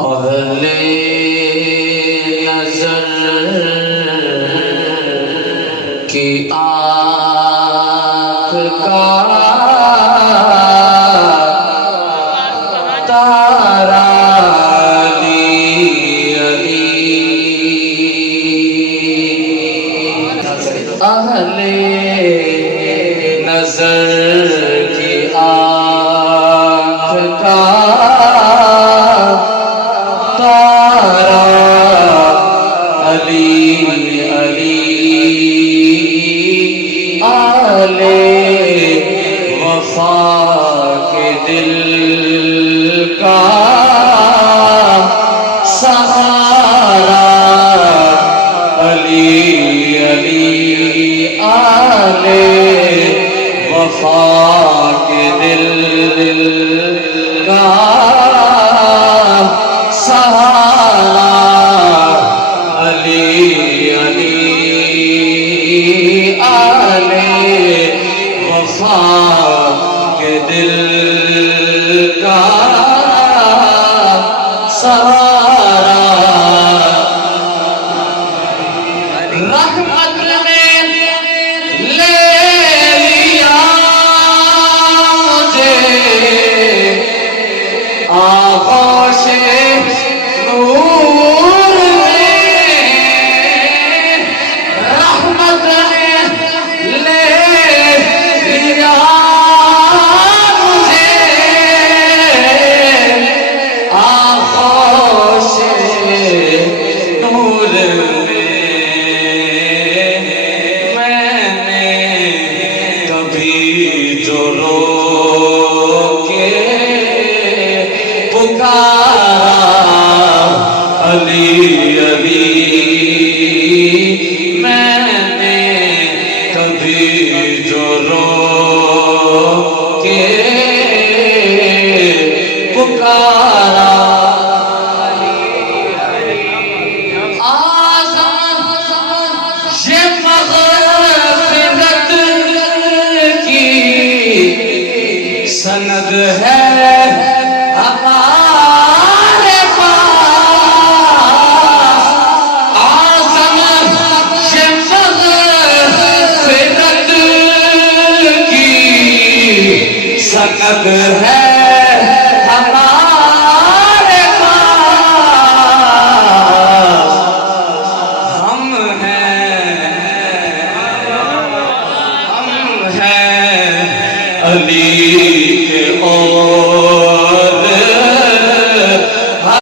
اہل نظر کی آنکھ کا تارا علی اہل نظر کی آنکھ کا تارا علی آل وفا کے دل کا سہارا علی آل وفا کے دل کا سہارا علی آل وفا کے دل کا سہارا رحمت نے لے لیا مجھے آغوش نور میں رحمت نے لے لیا مجھے آغوش نور میں کبھی جو رو کے پکارا علی